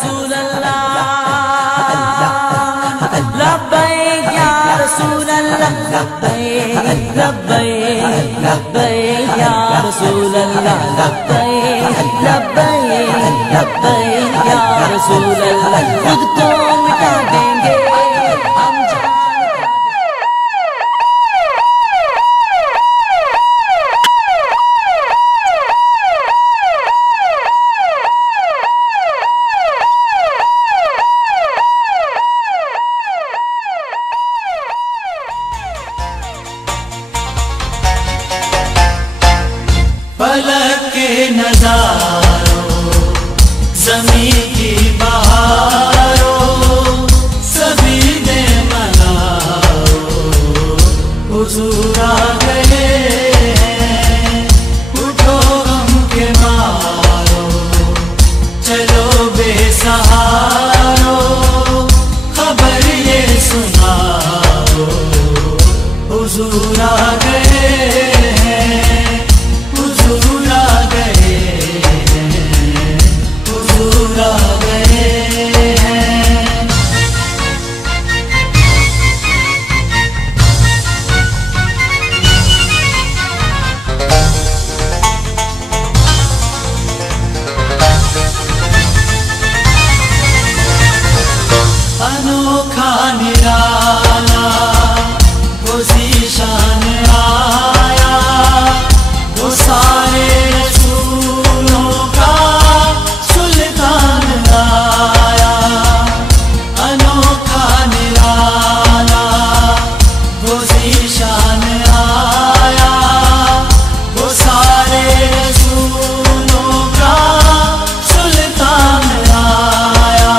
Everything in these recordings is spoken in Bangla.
رسول اللہ لبیک یا رسول اللہ لبیک لبیک لبیک یا رسول اللہ لبیک لبیک لبیک یا رسول اللہ خود کو مٹا دیں گے ہم فلک کے نظاروں زمین کی بہاروں سبھی نے مناؤ حضور آ گئے ہیں اٹھو غم کے مارو چلو بے سہارو خبر یہ سناؤ حضور آ گئے انوکھا نرالا وہ ذیشان آیا وہ سارے رسولوں کا سلطان آیا انوکھا نرالا وہ ذیشان آیا وہ سارے رسولوں کا سلطان آیا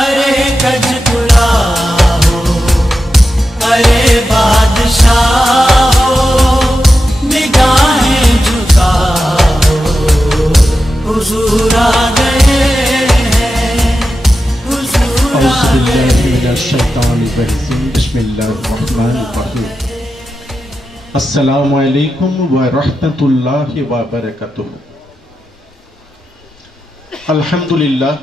ارے کج پلا ہو ارے بادشاہ ہو نگاہیں جھکاؤ حضور آ گئے ہیں حضور آ گئے بسم اللہ الرحمن الرحیم السلام علیکم ورحمۃ اللہ وبرکاتہ আলহামদুলিল্লাহ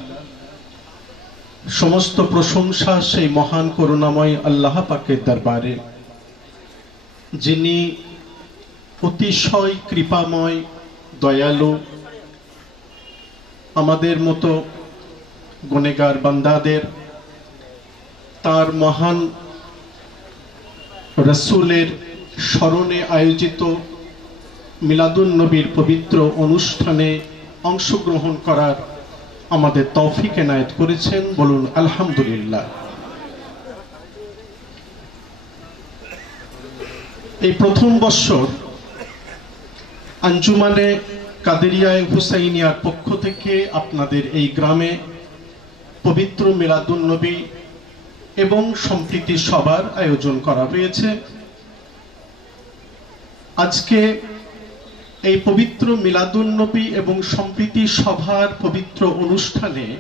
সমস্ত প্রশংসা সেই মহান করুণাময় আল্লাহ পাকের দরবারে যিনি অতিশয় কৃপাময় দয়ালু আমাদের মতো গুনেহগার বান্দাদের তার মহান রাসূলের স্মরণে আয়োজিত মিলাদুন নবীর পবিত্র অনুষ্ঠানে অংশগ্রহণ করার আমাদের তৌফিক এনায়েত করেছেন বলুন আলহামদুলিল্লাহ এই প্রথম বছর আঞ্জুমানে কাদেরিয়ায়ে হুসাইনিয়ার পক্ষ থেকে আপনাদের এই গ্রামে পবিত্র মিলাদুন নবী এবং সম্প্রীতি সভার আয়োজন করা হয়েছে আজকে এই পবিত্র মিলাদুন নবী এবং সম্প্রীতি সভার পবিত্র অনুষ্ঠানে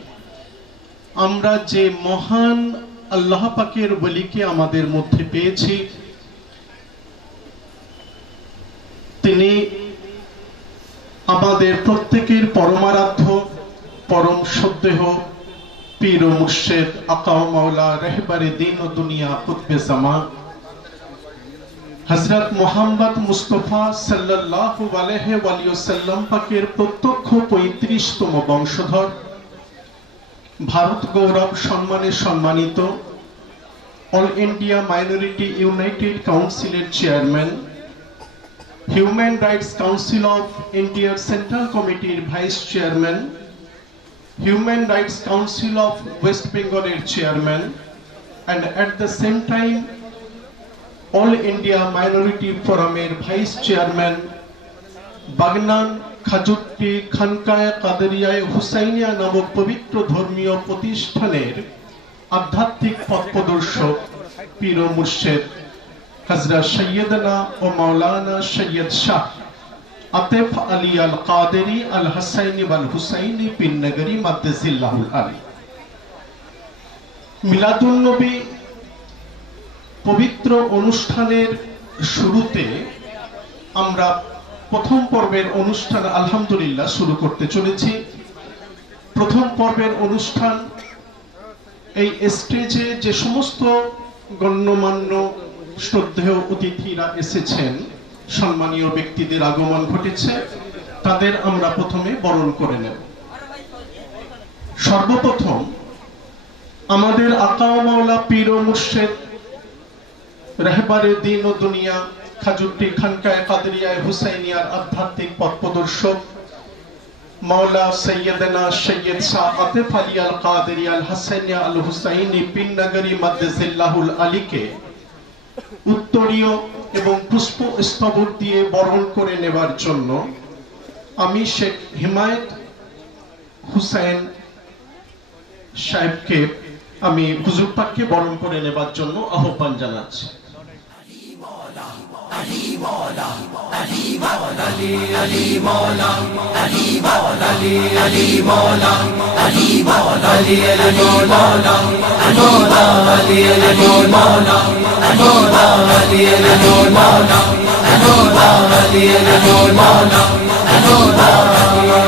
আমরা যে মহান আল্লাহ পাকের ওলিকে আমাদের মধ্যে পেয়েছি তিনি আমাদের প্রত্যেকের পরমারাধ্য পরম শ্রদ্ধেয় পীর ও মুর্শিদ আকা ও মাওলা রাহবারে দ্বীন ও দুনিয়া কুতবে জামান হযরত মুহাম্মদ মুস্তাফা সাল্লাল্লাহু আলাইহি ওয়াসাল্লাম পাকের প্রত্যক্ষ ৩৫তম বংশধর ভারত গৌরব সম্মানে সম্মানিত অল ইন্ডিয়া মাইনরিটি ইউনাইটেড কাউন্সিলের chairman human rights council of ইন্ডিয়ার সেন্ট্রাল কমিটির vice chairman human rights council of west বেঙ্গলের chairman and at the same time all India minority ফোরামের ভাইস চেয়ারম্যান বাগনান খাজুট্টি খানকায়ে কাদেরিয়ায়ে হুসাইনিয়া নামক পবিত্র ধর্মীয় প্রতিষ্ঠানের আধ্যাত্মিক পথপ্রদর্শক পীর ও মুর্শিদ হযরত সৈয়দনা ও মাওলানা সৈয়দ শাহ আতিফ আলী আল কাদেরি আল হাসাইনি ওয়াল হুসাইনি পীর নগরী মাদ্দাজিল্লাহুল আলী মিলাদুন নবী পবিত্র অনুষ্ঠানের শুরুতে আমরা প্রথম পর্বের অনুষ্ঠান আলহামদুলিল্লাহ শুরু করতে চলেছি প্রথম পর্বের অনুষ্ঠান এই স্টেজে যে সমস্ত গণ্যমান্য শ্রদ্ধেয় অতিথিরা এসেছেন, সম্মানীয় ব্যক্তিদের আগমন ঘটেছে, তাদের আমরা প্রথমে বরণ করে নেব। সর্বপ্রথম আমাদের আকা ও মাওলা পীর ও মুর্শিদ রাহবারে দ্বীন ও দুনিয়া খাজুরটি খানকায়ে কাদেরিয়ায়ে হুসাইনিয়ার আধ্যাত্মিক পথ প্রদর্শক মাওলা সৈয়দনা সৈয়দ শাহ আতিফ আলী আল কাদেরি আল হাসানিয়া আল হুসাইনি পিন নগরী মাদ্দাজিল্লাহুল আলীকে উত্তরীয় এবং পুষ্প স্তবক দিয়ে বরণ করে নেবার জন্য আমি শেখ হিমায়ত হুসাইন সাহেবকে আমি হুজুর পাককে বরণ করে নেবার জন্য আহ্বান জানাচ্ছি। Ali Mawla, Ali Mawla, Ali Ali Mawla, Ali Mawla, Ali Ali Mawla, Ali Mawla, Ali Ali Mawla, Ali Mawla, Ali Ali Mawla, Ali Mawla, Ali Ali Mawla, Ali Mawla, Ali Ali Mawla, Ali Mawla,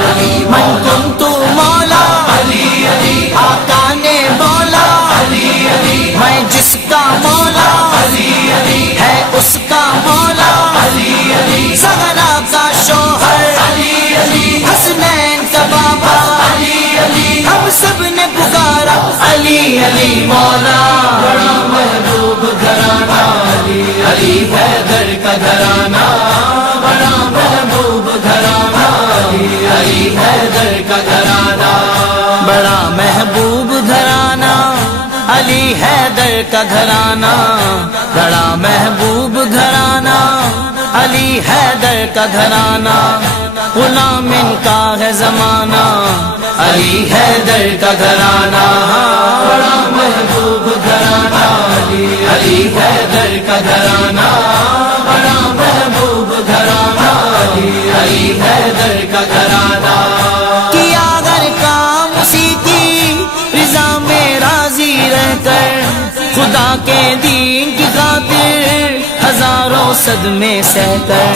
Ali من كنت مولا Ali Ali آقا نے بولا Ali Ali میں جس کا مولا Ali Ali ہے اس کا مولا Ali Ali زہرا کا شوہر Ali Ali حسنین کا بابا Ali Ali ہم سب نے پکارا علی علی مولا بڑا محبوب گھرانہ علی علی حیدر کا گھرانہ بڑا محبوب گھرانہ علی علی حیدر کا گھرانہ بڑا محبوب گھرانہ علی حیدر کا گھرانہ بڑا محبوب گھرانہ علی حیدر کا گھرانہ غلام ان کا ہے زمانہ علی حیدر کا گھرانہ بڑا محبوب گھرانہ علی علی حیدر کا گھرانہ بڑا محبوب گھرانہ علی علی حیدر کا گھرانہ کیا اگر کام اسی کی رضا میں راضی رہ کر خدا کے دین کی خاطر ہزاروں صدمے سہ کر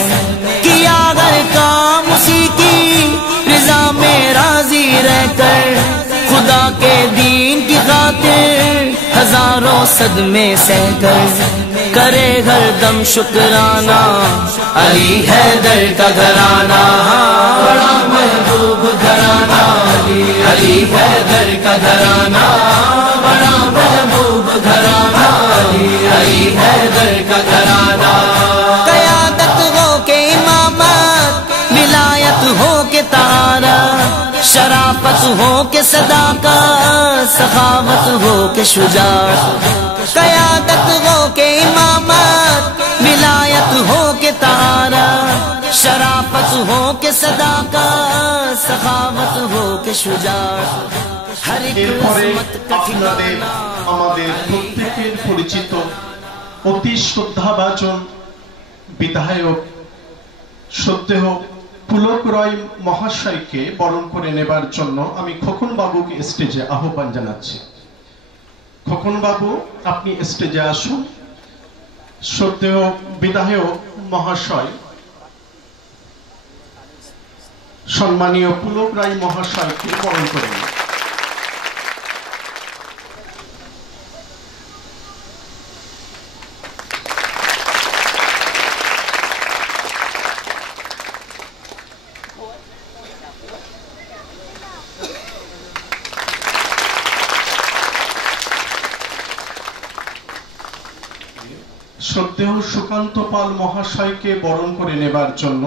کیا اگر کام اسی کی رضا میں راضی رہ کر خدا کے دین کی خاطر ہزاروں صدمے سہ کر کرے ہر دم شکرانہ علی حیدر کا گھرانہ بڑا محبوب گھرانہ علی علی حیدر کا گھرانہ بڑا محبوب گھرانہ علی علی حیدر کا گھرانہ قیادت ہو کے امامت ولایت ہو کے طہارت شرافت ہو کے صداقت سخاوت ہو کے شجاعت قیادت ہو کے امامت ولایت ہو کے طہارت شرافت ہو کے صداقت سخاوت ہو کے شجاعت ہر ایک এরপরে عظمت کا আপনাদের ٹھکانہ আমাদের প্রত্যেকের পরিচিত অতি শ্রদ্ধাভাজন বিধায়ক শ্রদ্ধেয় পুলক রায় মহাশয়কে বরণ করে নেবার জন্য আমি খোকন বাবুকে স্টেজে আহ্বান জানাচ্ছি। খোকন বাবু, আপনি স্টেজে আসুন। শ্রদ্ধেয় বিধায়ক মহাশয় সম্মানীয় পুলক রায় মহাশয়কে বরণ করে নেন। শ্রদ্ধেয় সুকান্ত পাল মহাশয়কে বরণ করে নেবার জন্য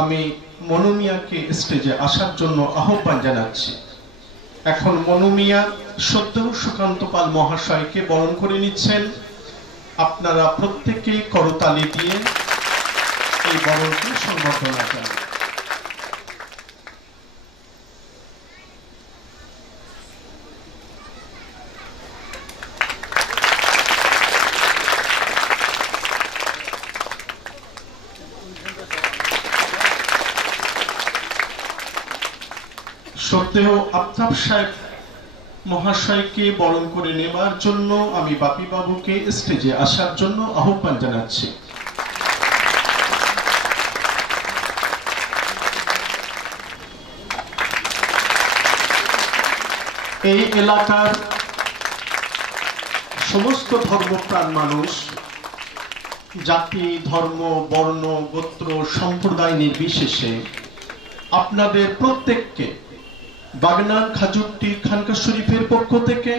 আমি মনু মিয়াকে স্টেজে আসার জন্য আহ্বান জানাচ্ছি। এখন মনু মিয়া শ্রদ্ধেয় সুকান্ত পাল মহাশয়কে বরণ করে নিচ্ছেন। আপনারা প্রত্যেকেই করতালি দিয়ে এই বরণকে সম্বর্ধনা জানান। শ্রদ্ধেয় আফতাব সাহেব মহাশয়কে বরণ করে নেবার জন্য আমি বাপি বাবুকে স্টেজে আসার জন্য আহ্বান জানাচ্ছি। এই এলাকার সমস্ত ধর্মপ্রাণ মানুষ, জাতি, ধর্ম, বর্ণ, গোত্র, সম্প্রদায় নির্বিশেষে আপনাদের প্রত্যেককে বাগনান খাজুরটি খানকা শরীফের পক্ষ থেকে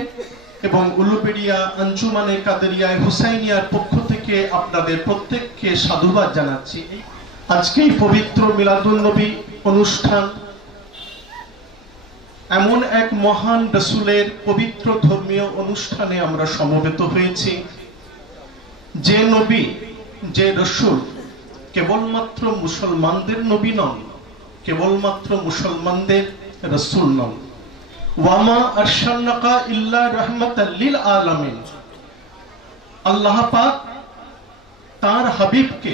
এবং উলুবেড়িয়া আঞ্জুমানে কাদেরিয়ায় হুসাইনিয়ার পক্ষ থেকে আপনাদের প্রত্যেককে সাধুবাদ জানাচ্ছি। আজকে এই পবিত্র মিলাদুন নবী অনুষ্ঠান এমন এক মহান রাসূলের পবিত্র ধর্মীয় অনুষ্ঠানে আমরা সমবেত হয়েছি, যে নবী, যে রাসূল কেবলমাত্র মুসলমানদের নবী নন, কেবলমাত্র মুসলমানদের রাসূল নন। ওয়ামা আরসালনাকা ইল্লা রাহমাতাল লিল আলামিন। আল্লাহ পাক তার হাবিবকে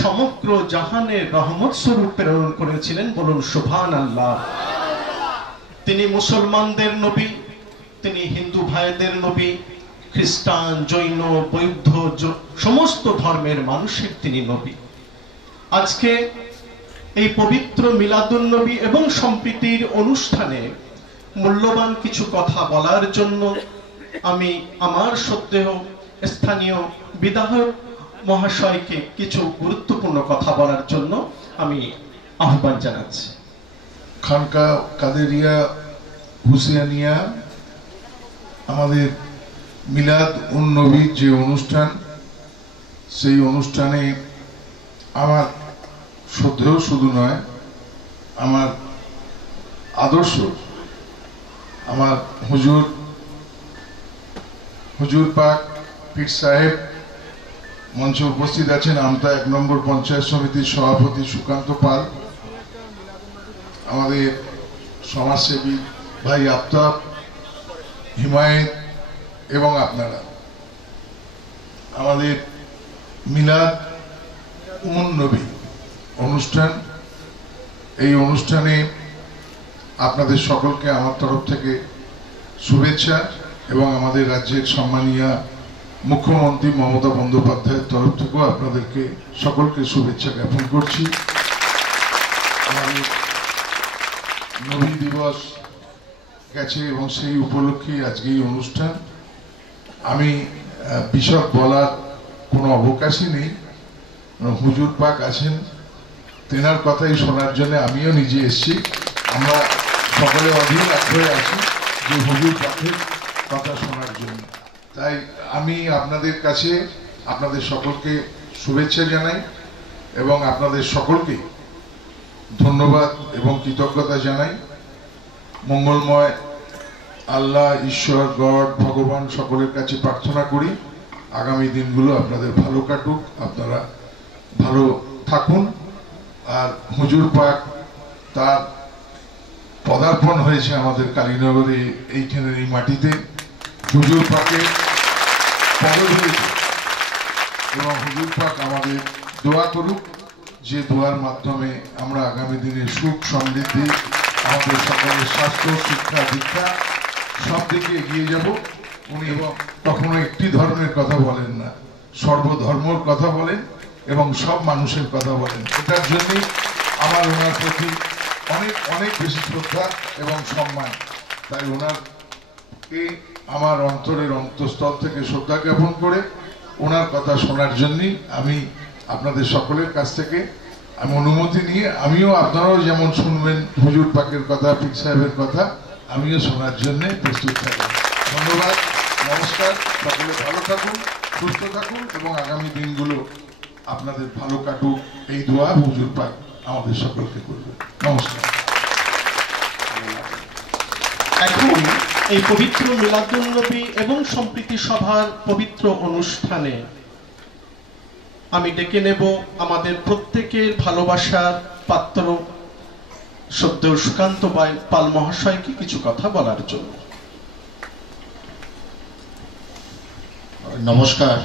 সমগ্র জাহানের রহমত স্বরূপ প্রেরণ করেছিলেন। বলুন সুবহানাল্লাহ। তিনি মুসলমানদের নবী, তিনি হিন্দু ভাইদের নবী, খ্রিস্টান, জৈন, বৌদ্ধ সমস্ত ধর্মের মানুষের তিনি নবী। আজকে এই পবিত্র মিলাদুন নবী এবং সম্প্রীতির অনুষ্ঠানে মূল্যবান কিছু কথা বলার জন্য আমি আমার শ্রদ্ধেয় স্থানীয় বিধায়ক মহাশয়কে কিছু গুরুত্বপূর্ণ কথা বলার জন্য আমি আহ্বান জানাচ্ছি। খানকা কাদেরিয়া হুসাইনিয়া আমাদের মিলাদ উন নবীর যে অনুষ্ঠান, সেই অনুষ্ঠানে আমার শ্রদ্ধেয় শুধু নয়, আমার আদর্শ, আমার হুজুর পাক পীর সাহেব মঞ্চে উপস্থিত আছেন। আমতা 1 নম্বর পঞ্চায়েত সমিতির সভাপতি সুকান্ত পাল, আমাদের সমাজসেবী ভাই আফতাব, হিমায়ত এবং আপনারা। আমাদের মিলাদ উন নবী অনুষ্ঠান, এই অনুষ্ঠানে আপনাদের সকলকে আমার তরফ থেকে শুভেচ্ছা এবং আমাদের রাজ্যের সম্মানীয় মুখ্যমন্ত্রী মমতা বন্দ্যোপাধ্যায়ের তরফ থেকেও আপনাদেরকে সকলকে শুভেচ্ছা জ্ঞাপন করছি। আমাদের নবী দিবস গেছে এবং সেই উপলক্ষে আজকে এই অনুষ্ঠান। আমি বিশদ বলার কোনো অবকাশই নেই, হুজুর পাক আছেন, তেনার কথাই শোনার জন্য আমিও নিজে এসেছি। আমরা সকলে অধীর আগ্রহে আছি যে হুজুর পাকের কথা শোনার জন্য। তাই আমি আপনাদের কাছে আপনাদের সকলকে শুভেচ্ছা জানাই এবং আপনাদের সকলকে ধন্যবাদ এবং কৃতজ্ঞতা জানাই। মঙ্গলময় আল্লাহ, ঈশ্বর, গড, ভগবান সকলের কাছে প্রার্থনা করি আগামী দিনগুলো আপনাদের ভালো কাটুক, আপনারা ভালো থাকুন। আর হুজুর পাক তার পদার্পণ হয়েছে আমাদের কালীনগরে, এইখানের এই মাটিতে হুজুর পাকে পদক হয়েছে এবং হুজুর পাক আমাদের দোয়া করুক, যে দোয়ার মাধ্যমে আমরা আগামী দিনে সুখ সমৃদ্ধি, আমাদের সকলের স্বাস্থ্য, শিক্ষা, দীক্ষা সব দিকে এগিয়ে যাব। উনি এবং কখনো একটি ধর্মের কথা বলেন না, সর্বধর্মর কথা বলেন এবং সব মানুষের কথা বলেন। এটার জন্যই আমার ওনার প্রতি অনেক অনেক বেশি শ্রদ্ধা এবং সম্মান। তাই ওনারকে আমার অন্তরের অন্তঃস্থল থেকে শ্রদ্ধা জ্ঞাপন করে ওনার কথা শোনার জন্যই আমি আপনাদের সকলের কাছ থেকে আমি অনুমতি নিয়ে, আমিও আপনারাও যেমন শুনবেন হুজুর পাকের কথা, পীর সাহেবের কথা, আমিও শোনার জন্য প্রস্তুত থাকব। ধন্যবাদ, নমস্কার, সকলে ভালো থাকুন, সুস্থ থাকুন এবং আগামী দিনগুলো আপনাদের ভালো কাটুক, এই দোয়া হুজুর পাক আমাদের সকলকে করবে। নমস্কার। এখন এই পবিত্র মিলাদুন নবী এবং সম্প্রীতি সভার পবিত্র অনুষ্ঠানে আমি ডেকে নেব আমাদের প্রত্যেকের ভালোবাসার পাত্র শ্রদ্ধেয় সুকান্ত পাল মহাশয়কে কিছু কথা বলার জন্য। নমস্কার।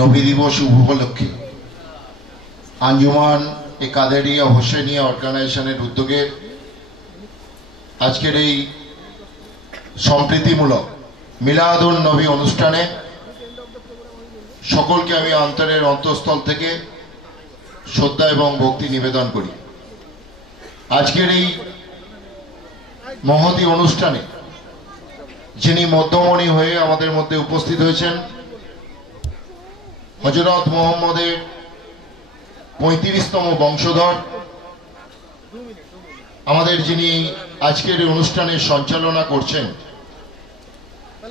নবী দিবস উপলক্ষে আঞ্জুমান এ কাদেরিয়া হোসেনিয়া অর্গানাইজেশনের উদ্যোগে আজকের এই সম্প্রীতিমূলক মিলাদুন নবী অনুষ্ঠানে সকলকে আমি অন্তরের অন্তঃস্থল থেকে শ্রদ্ধা এবং ভক্তি নিবেদন করি। আজকের এই মহতি অনুষ্ঠানে যিনি মধ্যমণি হয়ে আমাদের মধ্যে উপস্থিত হয়েছেন, হযরত মুহাম্মদের 35তম বংশধর, আমাদের যিনি আজকের অনুষ্ঠানের সঞ্চালনা করছেন,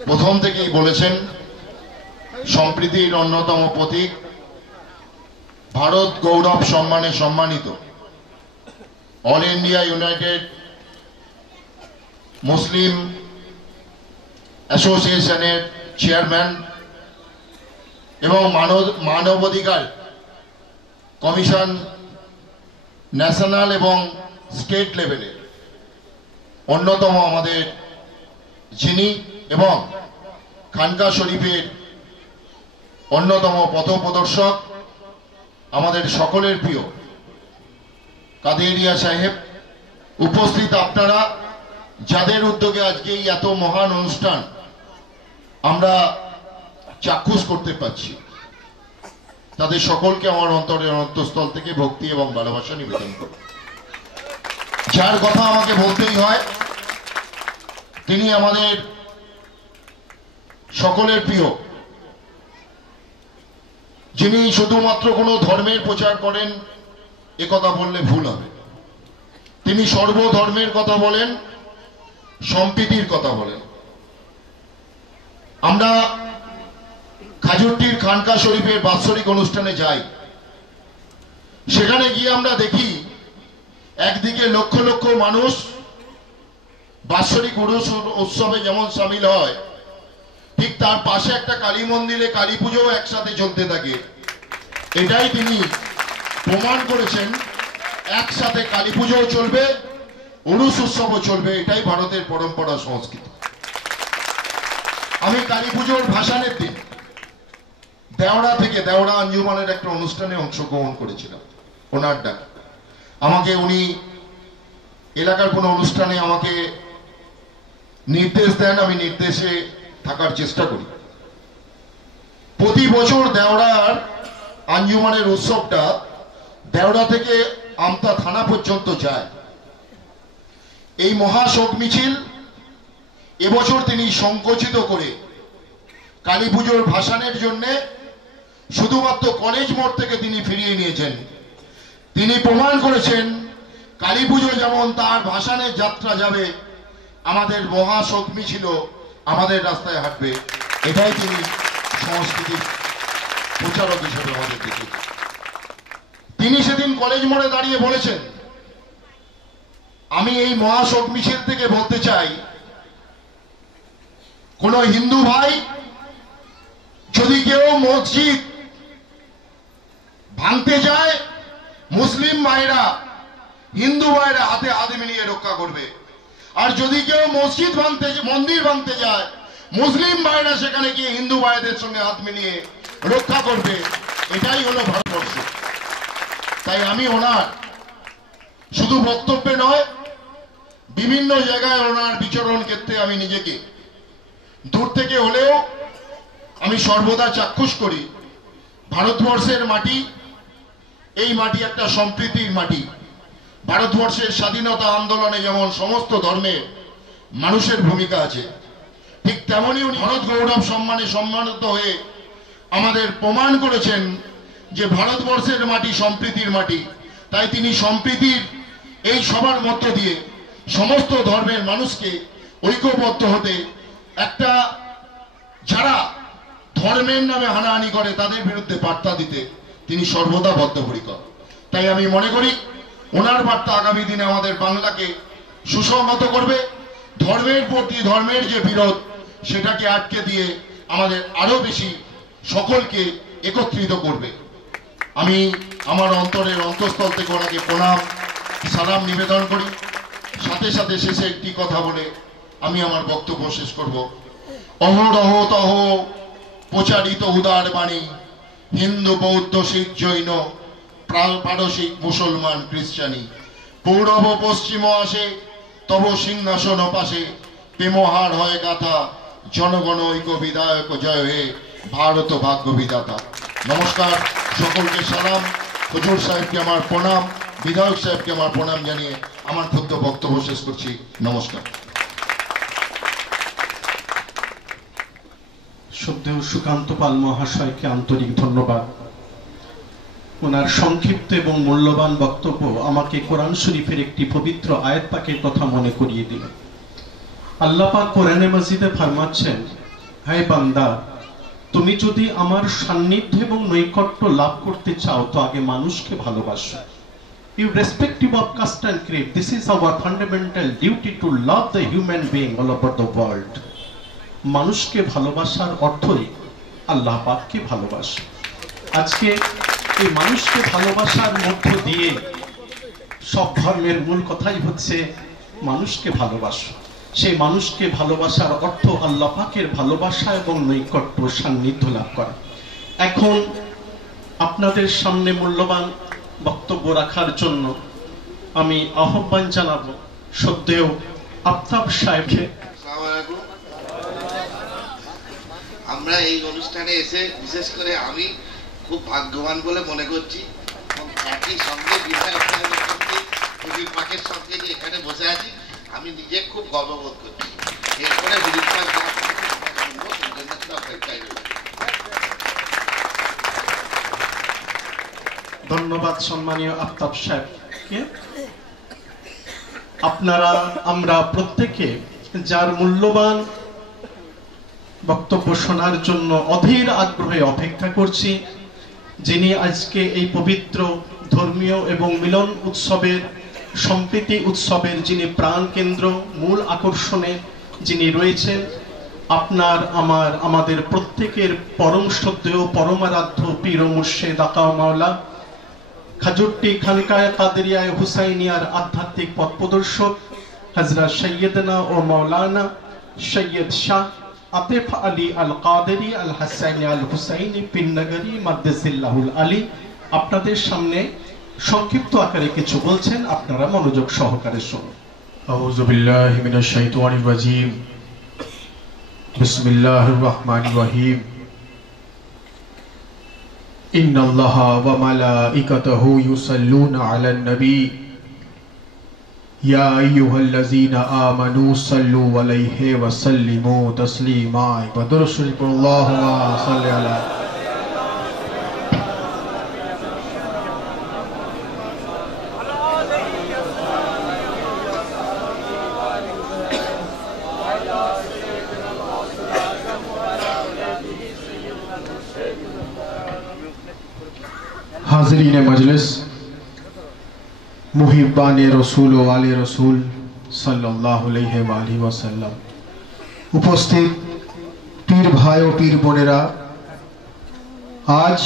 প্রথম থেকেই বলেছেন সম্প্রীতির অন্যতম প্রতীক, ভারত গৌরব সম্মানে সম্মানিত অল ইন্ডিয়া ইউনাইটেড মুসলিম অ্যাসোসিয়েশনের চেয়ারম্যান এবং মানবাধিকার কমিশন ন্যাশনাল এবং স্টেট লেভেলের অন্যতম আমাদের যিনি এবং খানকা শরীফের অন্যতম পথপ্রদর্শক, আমাদের সকলের প্রিয় কাদেরিয়া সাহেব, উপস্থিত আপনারা যাদের উদ্যোগে আজকে এই এত মহান অনুষ্ঠান আমরা চাক্ষুষ করতে পারছি, তাদের সকলকে আমার অন্তরের অন্তঃস্থল থেকে ভক্তি এবং ভালোবাসা নিবেদন করি। যার কথা আমাকে বলতেই হয়, তিনি আমাদের সকলের প্রিয়, যিনি শুধুমাত্র কোনো ধর্মের প্রচার করেন এ কথা বললে ভুল হবে। তিনি সর্বধর্মের কথা বলেন, সম্প্রীতির কথা বলেন। আমরা খাজুরটির খানকা শরীফের বাৎসরিক অনুষ্ঠানে যাই, সেখানে গিয়ে আমরা দেখি একদিকে লক্ষ লক্ষ মানুষ বাৎসরিক উৎসবে যেমন সামিল হয়, ঠিক তার পাশে একটা কালী মন্দিরে কালী পুজোও একসাথে চলতে থাকে। এটাই তিনি প্রমাণ করেছেন, একসাথে কালী পুজোও চলবে, উরুস উৎসবও চলবে, এটাই ভারতের পরম্পরা সংস্কৃতি। আমি কালী পুজোর ভাসানের দিন দেওড়া থেকে, দেওড়া আঞ্জুমানের একটা অনুষ্ঠানে অংশগ্রহণ করেছিলাম। ওনার ডাক আমাকে, উনি এলাকার কোনো অনুষ্ঠানে আমাকে নির্দেশ দেন, আমি নির্দেশে থাকার চেষ্টা করি। প্রতি বছর দেওড়ার আঞ্জুমানের উৎসবটা দেওড়া থেকে আমতা থানা পর্যন্ত যায়। এই মহাশোক মিছিল এবছর তিনি সংকুচিত করে কালী পুজোর ভাসানের জন্য শুধুমাত্র কলেজ মোড় থেকে তিনি ফিরিয়ে নিয়েছেন। তিনি প্রমাণ করেছেন কালী পুজো যেমন তার ভাসানের যাত্রা যাবে, আমাদের মহাশোক মিছিল আমাদের রাস্তায় হাঁটবে। এটাই তিনি সংস্কৃতির প্রচারক হিসেবে আমাদের দেখেছেন। তিনি সেদিন কলেজ মোড়ে দাঁড়িয়ে বলেছেন, আমি এই মহাশোক মিছিল থেকে বলতে চাই, কোন হিন্দু ভাই যদি কেউ মসজিদ ভাঙতে যায়, মুসলিম ভাইরা হিন্দু ভাইরা হাতে হাত মিলিয়ে রক্ষা করবে। আর যদি কেউ মসজিদ ভাঙতে, মন্দির ভাঙতে যায়, মুসলিম ভাইরা সেখানে গিয়ে হিন্দু ভাইদের সঙ্গে হাত মিলিয়ে রক্ষা করবে। এটাই হলো ভারতবর্ষ। তাই আমি ওনার শুধু বক্তব্যে নয়, বিভিন্ন জায়গায় ওনার বিচরণ ক্ষেত্রে আমি নিজেকে দূর থেকে হলেও আমি সর্বদা চাক্ষুষ করি। ভারতবর্ষের মাটি, এই মাটি একটা সম্প্রীতির মাটি। ভারতবর্ষের স্বাধীনতা আন্দোলনে যেমন সমস্ত ধর্মের মানুষের ভূমিকা আছে, ঠিক তেমনি উনি ভারত গৌরব সম্মানে সম্মানিত হয়ে আমাদের প্রমাণ করেছেন যে ভারতবর্ষের মাটি সম্প্রীতির মাটি। তাই তিনি সম্প্রীতির এই সবার মধ্য দিয়ে সমস্ত ধর্মের মানুষকে ঐক্যবদ্ধ হতে, একটা যারা ধর্মের নামে হানাহানি করে তাদের বিরুদ্ধে বার্তা দিতে তিনি সর্বদা বদ্ধপরিকর। তাই আমি মনে করি ওনার বার্তা আগামী দিনে আমাদের বাংলাকে সুসংহত করবে। ধর্মের প্রতি ধর্মের যে বিরোধ, সেটাকে আটকে দিয়ে আমাদের আরো বেশি সকলকে একত্রিত করবে। আমি আমার অন্তরের অন্তঃস্থল থেকে ওনাকে প্রণাম সালাম নিবেদন করি। সাথে সাথে শেষে একটি কথা বলে আমি আমার বক্তব্য শেষ করব। অহরহ তহ প্রচারিত উদার বাণী, হিন্দু বৌদ্ধ শিখ জৈন পারসিক মুসলমান খ্রিস্টানি, পৌরব পশ্চিম আসে তব সিংহাসন পাশে, প্রেমহার হয় গাথা জনগণ ঐক্য বিধায়ক জয় হে ভারত ভাগ্য বিধাতা। নমস্কার, সকলকে সালাম, হুজুর সাহেবকে আমার প্রণাম। বিধায়ক সাহেবকে আমার প্রণাম জানিয়ে আমার ক্ষুদ্র বক্তব্য শেষ করছি। নমস্কার। শ্রদ্ধেয় সুকান্ত পাল মহাশয়কে আন্তরিক ধন্যবাদ। ওনার সংক্ষিপ্ত এবং মূল্যবান বক্তব্য আমাকে কোরআন শরীফের একটি পবিত্র আয়াত পাকের কথা মনে করিয়ে দিল। আল্লাহ পাক কোরআনে মাজিদে ফরমাচ্ছেন, হে বান্দা, তুমি যদি আমার সান্নিধ্য এবং নৈকট্য লাভ করতে চাও তো আগে মানুষকে ভালোবাসো। Irrespective of caste and creed, this is our fundamental duty to love the human being all over the world. মানুষকে ভালোবাসার অর্থই আল্লাহ পাককে ভালোবাসা। আজকে এই মানুষকে ভালোবাসার মধ্য দিয়ে সব ধর্মের মূল কথাই হচ্ছে মানুষকে ভালোবাসা। সেই মানুষকে ভালোবাসার অর্থ আল্লাহ পাকের ভালোবাসা এবং নৈকট্য সান্নিধ্য লাভ করা। এখন আপনাদের সামনে মূল্যবান বক্তব্য রাখার জন্য আমি আহ্বান জানাবো শ্রদ্ধেয় আফতাব সাহেবকে। আমরা এই অনুষ্ঠানে এসে বিশেষ করে আমি খুব ভাগ্যবান বলে মনে করছি। একই সঙ্গে বিধায়ক সাহেবের সঙ্গে হুজুর পাকের সঙ্গে যে এখানে বসে আছি, আমি নিজে খুব গর্ববোধ করছি। এরপরে হুজুর পাক ধন্যবাদ সম্মানীয় আফতাব সাহেবকে। আপনারা আমরা প্রত্যেকে যার মূল্যবান বক্তব্য শোনার জন্য অধীর আগ্রহে অপেক্ষা করছি, যিনি আজকে এই পবিত্র ধর্মীয় এবং মিলন উৎসবের সম্প্রীতি উৎসবের যিনি প্রাণ কেন্দ্র মূল আকর্ষণে যিনি রয়েছেন, আপনার আমাদের প্রত্যেকের পরম শ্রদ্ধেয় পরমারাধ্য পীর ও মুর্শিদ আকা মাওলা খাজুট্টি খানকায়ে কাদেরিয়ায়ে হুসাইনিয়ার আধ্যাত্মিক পথ প্রদর্শক হযরত সৈয়দনা ও মাওলানা সৈয়দ শাহ আতিফ আলী আল কাদেরি আল হাসাইনি আল হুসাইনি পিন্নগরী মাদ্দাজিল্লাহুল আলী আপনাদের সামনে সংক্ষিপ্ত আকারে কিছু বলছেন, আপনারা মনোযোগ সহকারে শুনুন। আউযু বিল্লাহি মিনাশ শাইতানির রাজীম। বিসমিল্লাহির রহমানির রহিম। ইন্নাল্লাহা ওয়া মালাইকাতাহু ইউসাল্লুনা আলান নবী ইয়া আইয়ুহাল্লাযীনা আমানু সাল্লু আলাইহি ওয়া সাল্লিমু তাসলিমা। দরুদ শরীফ আল্লাহুম্মা সাল্লি আলা। हाज़रीन मजलिस, मुहिब्बान रसूल व आले रसूल सल्लल्लाहु अलैहि वसल्लम, उपस्थित पीर भाई और पीर बोनेरा, आज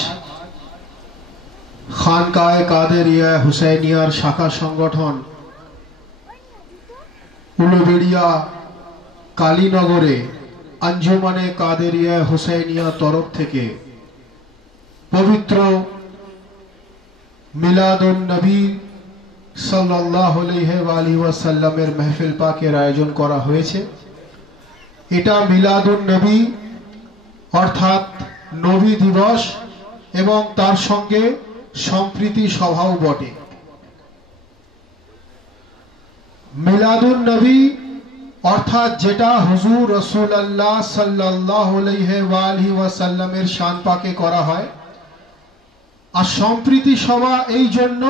खानकाए कादेरिया हुसैनियार शाखा संगठन उलुबेड़िया कालीनगरे अंजुमाने कादेरिया हुसैनिया तरफ थेके पवित्र मिलादुन नबी सल्लल्लाहु अलैहि वसल्लमेर महफिल पाकेर आयोजन करा हয়েছে। এটা মিলাদুন নবী অর্থাৎ নবী দিবস এবং তার সঙ্গে সম্প্রীতি সভাও বটে। মিলাদুন নবী অর্থাৎ যেটা হুজুর রাসূলুল্লাহ সাল্লাল্লাহু আলাইহি ওয়াসাল্লামের শান পাকে করা হয়। আর সম্প্রীতি সভা এই জন্য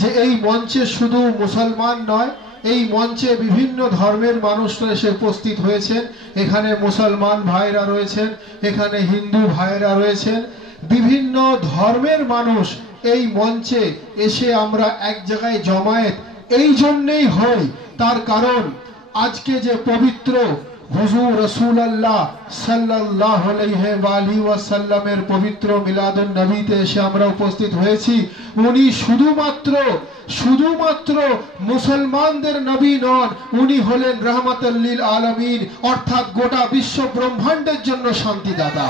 যে এই মঞ্চে শুধু মুসলমান নয়, এই মঞ্চে বিভিন্ন ধর্মের মানুষরা এসে উপস্থিত হয়েছেন। এখানে মুসলমান ভাইরা রয়েছেন, এখানে হিন্দু ভাইরা রয়েছেন, বিভিন্ন ধর্মের মানুষ এই মঞ্চে এসে আমরা এক জায়গায় জমায়েত এই জন্যই হই। তার কারণ আজকে যে পবিত্র হুজুর রাসূলুল্লাহ সাল্লাল্লাহু আলাইহি ওয়াসাল্লামের পবিত্র মিলাদুন নবীতে এসে আমরা উপস্থিত হয়েছি, উনি শুধুমাত্র মুসলমানদের নবী নন, উনি হলেন রাহমাতুল লিল আলামিন অর্থাৎ গোটা বিশ্ব ব্রহ্মাণ্ডের জন্য শান্তিদাতা।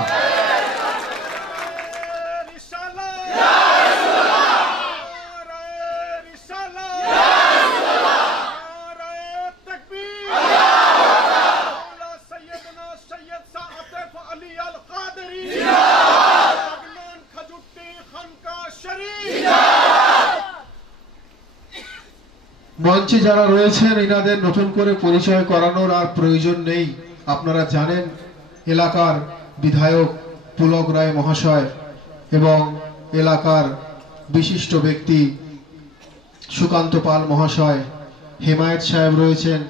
মঞ্চে যারা রয়েছেন এনাদের নতুন করে পরিচয় করানোর আর প্রয়োজন নেই। আপনারা জানেন এলাকার বিধায়ক পুলক রায় মহাশয় এবং এলাকার বিশিষ্ট ব্যক্তি সুকান্ত পাল মহাশয়, হেমায়েত সাহেব রয়েছেন,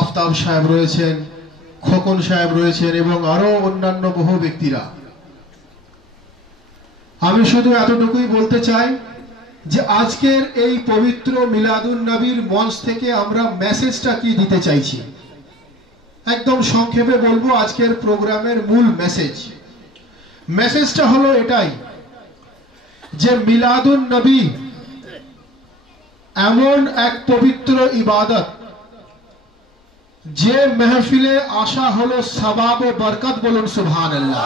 আফতাব সাহেব রয়েছেন, খোকন সাহেব রয়েছেন এবং আরো অন্যান্য বহু ব্যক্তিরা। আমি শুধু এতটুকুই বলতে চাই যে আজকের এই পবিত্র মিলাদুন নবীর মঞ্চ থেকে আমরা মেসেজটা কি দিতে চাইছি, একদম সংক্ষেপে বলবো। আজকের প্রোগ্রামের মূল মেসেজটা হলো এটাই যে মিলাদুন নবী এমন এক পবিত্র ইবাদত যে মেহফিলে আসা হলো সওয়াব ও বরকত। বলুন সুবহানাল্লাহ।